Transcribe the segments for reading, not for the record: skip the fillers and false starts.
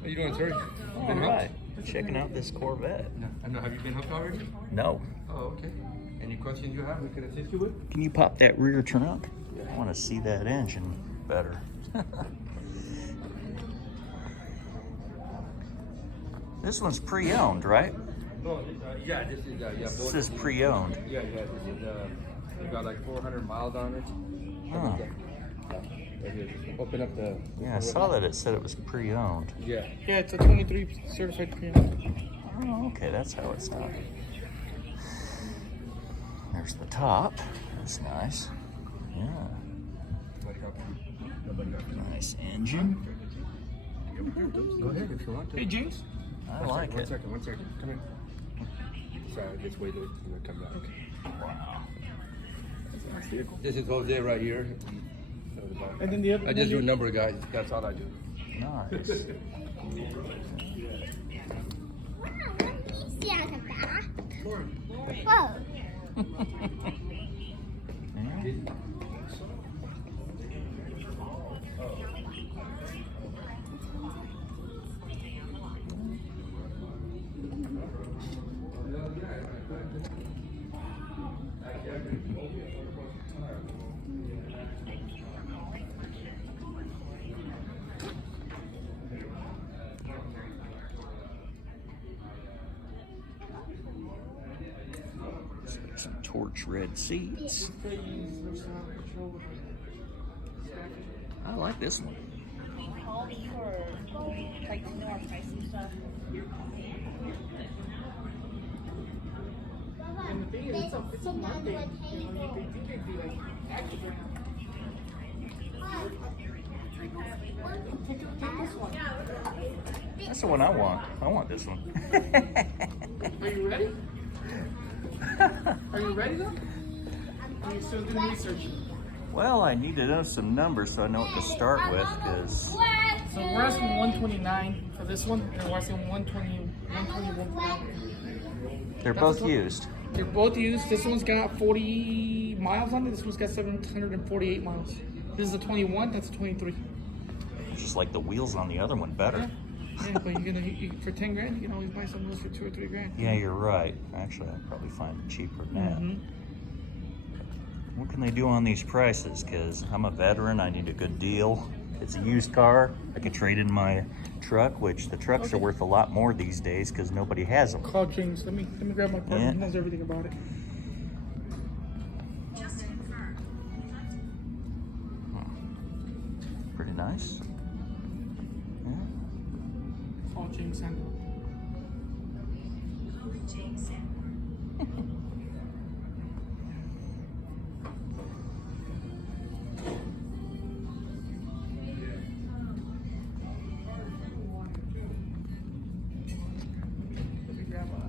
How you doing, sir? All right, checking out this Corvette. I know. Have you been hooked already? No. Oh, okay. Any questions you have, we can assist you with? Can you pop that rear trunk? I want to see that engine better. This one's pre-owned, right? No, yeah, this is yeah. This is pre-owned. Yeah, this is you got like 400 miles on it. Huh. Open up the. Yeah, I saw that it said it was pre-owned. Yeah. Yeah, it's a 23 certified pre-owned. Oh, okay, that's how it's done. There's the top. That's nice. Yeah. Nice engine. Go ahead if you want to. Hey, James. I like One it. second. Come here. Sorry, I just waited to come back. Wow. This is Jose right here. And then the other. I just do number, guys. That's all I do. Nice. Whoa. Yeah. Some torch red seats. I like this one. Call me or like to know our price and stuff. And the thing is, it's a Monday. You know, you can be like active right now. Take this one. That's the one I want. I want this one. Are you ready? Are you ready though? Are you still doing research? Well, I need to know some numbers so I know what to start with, because So we're asking 129 for this one, and we're asking 121. they're both used. They're both used. This one's got 40 miles on it. This one's got 748 miles. This is a 21. That's a 23. Just like the wheels on the other one better. Yeah, but for 10 grand, you can always buy some of those for 2 or 3 grand. Yeah, you're right. Actually, I'll probably find it cheaper than that. What can they do on these prices? Because I'm a veteran, I need a good deal. It's a used car. I could trade in my truck, which the trucks are worth a lot more these days because nobody has them. Call James. Let me grab my partner. Yeah. He knows everything about it. Pretty nice. Yeah. Call James Sandler. Let me grab a.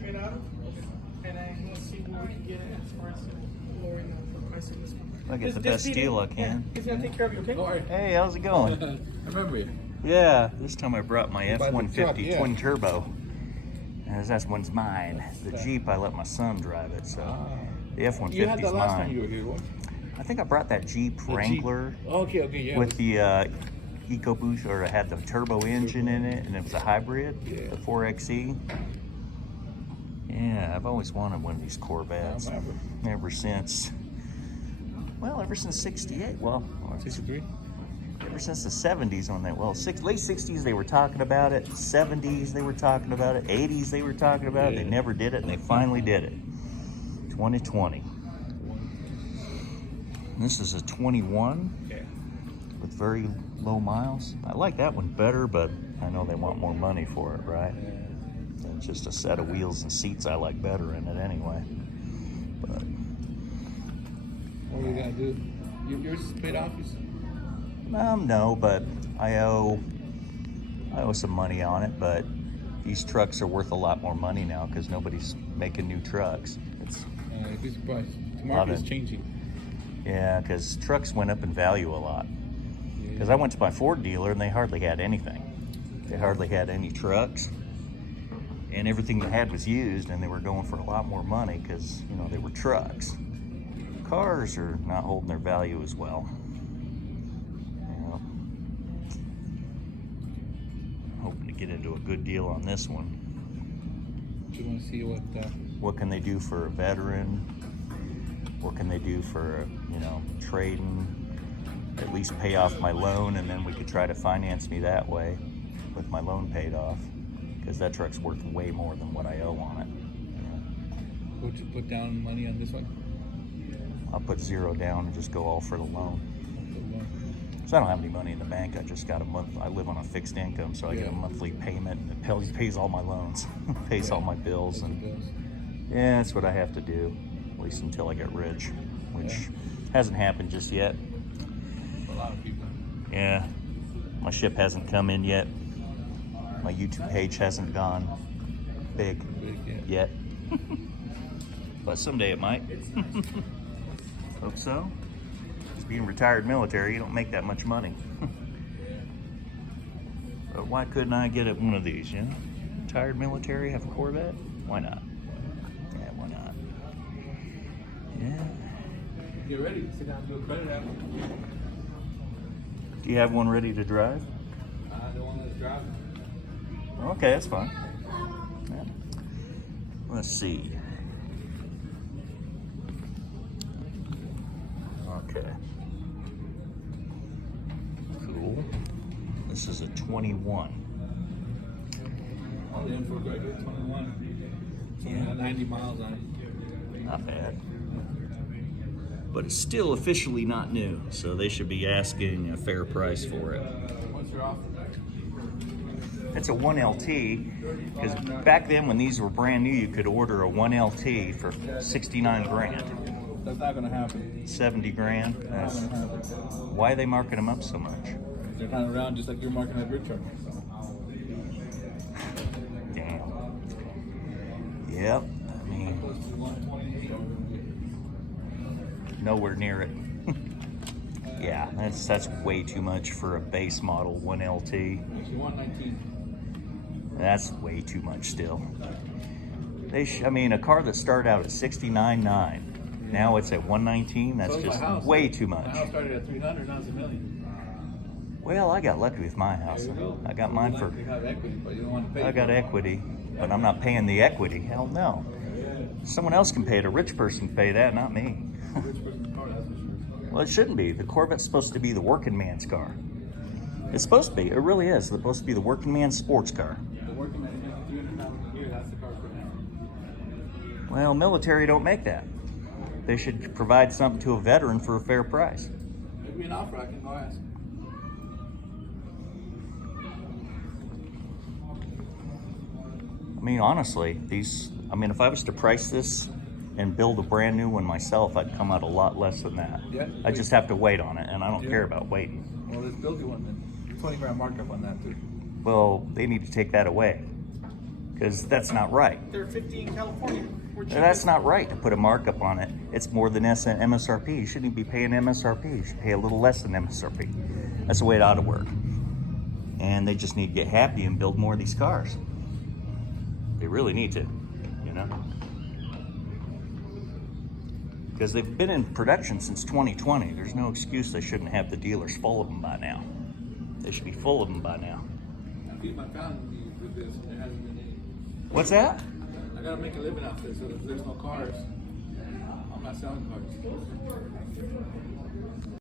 Trade out, and I'm gonna see what we can get as far as lowering the price of this one. I'll get the This best deal I can. He's gonna take care of you, okay? Hey, how's it going? I remember you. Yeah, this time I brought my buy the F-150 truck, yeah. twin turbo. And that one's mine. The Jeep, I let my son drive it, so the F-150 You had is that last time mine. you were here, what? I think I brought that Jeep Wrangler Okay, yeah. with the EcoBoost, or it had the turbo engine in it, and it was a hybrid, Yeah. the 4xe. Yeah, I've always wanted one of these Corvettes. I remember. Ever since 68. Well, 63? ever since the 70s when they, late 60s they were talking about it, 70s they were talking about it, 80s they were talking about it. They never did it, and they finally did it. 2020. This is a 21 Okay. with very low miles. I like that one better, but I know they want more money for it, right? And just a set of wheels and seats I like better in it anyway. But What are you gonna do? Yours is paid off? no, but I owe some money on it, but these trucks are worth a lot more money now because nobody's making new trucks. It's You'd be surprised. The Lot market is of- changing. yeah, because trucks went up in value a lot. Because I went to my Ford dealer and they hardly had anything. They hardly had any trucks, and everything they had was used, and they were going for a lot more money because, you know, they were trucks. Cars are not holding their value as well. You know, hoping to get into a good deal on this one. You want to see What can they do for a veteran? What can they do for, you know, trading? At least pay off my loan, and then we could try to finance me that way with my loan paid off, because that truck's worth way more than what I owe on it. would you put down money on this one? I'll put 0 down and just go all for the loan. So I don't have any money in the bank. I just got a month. I live on a fixed income, so I get a monthly payment, and it pays all my loans, pays all my bills, and yeah, that's what I have to do, at least until I get rich, which hasn't happened just yet. A lot of people. Yeah, my ship hasn't come in yet. My YouTube page hasn't gone big yet, but someday it might. Hope so. As being retired military, you don't make that much money. But why couldn't I get one of these, you know? Retired military, have a Corvette? Why not? Yeah, why not? Yeah. Get ready. Sit down and do a credit app. Do you have one ready to drive? The one that's driving. Okay, that's fine. Yeah. Let's see. Okay. Cool. This is a 21. All the info right here, 21. It's only got 90 miles on it. Not bad. But it's still officially not new, so they should be asking a fair price for it. What's your offer? It's a 1LT, because back then when these were brand new, you could order a 1LT for 69 grand. That's not going to happen. 70 grand. Not going to happen. Why are they marking them up so much? They're kind of around just like you're marking up your truck. Damn. Yep. I mean, nowhere near it. Yeah, that's way too much for a base model 1LT. Actually, 119. That's way too much still. I mean, a car that started out at 69.9, now it's at 119. That's just way too much. My house started at 300, now it's $1 million. Well, I got lucky with my house. I got mine for. You have equity, but you don't want to pay. I got equity, but I'm not paying the equity. Hell no. Someone else can pay it. A rich person can pay that, not me. Rich person's car, that's for sure. Well, it shouldn't be. The Corvette's supposed to be the working man's car. It's supposed to be. It really is. It's supposed to be the working man's sports car. The working man is 300,000 a year, that's the car for now. Well, military don't make that. They should provide something to a veteran for a fair price. Maybe an offer, I can go ask. I mean, honestly, if I was to price this and build a brand new one myself, I'd come out a lot less than that. Yeah. I just have to wait on it, and I don't care about waiting. Well, let's build you one then. 20 grand markup on that too. Well, they need to take that away, because that's not right. They're 50 in California. We're cheap. That's not right to put a markup on it. It's more than MSRP. You shouldn't be paying MSRP. You should pay a little less than MSRP. That's the way it ought to work. And they just need to get happy and build more of these cars. They really need to, you know? Because they've been in production since 2020. There's no excuse they shouldn't have the dealers full of them by now. They should be full of them by now. I feed my family with this. There hasn't been any. What's that? I gotta make a living out there, so if there's no cars, I'm not selling cars.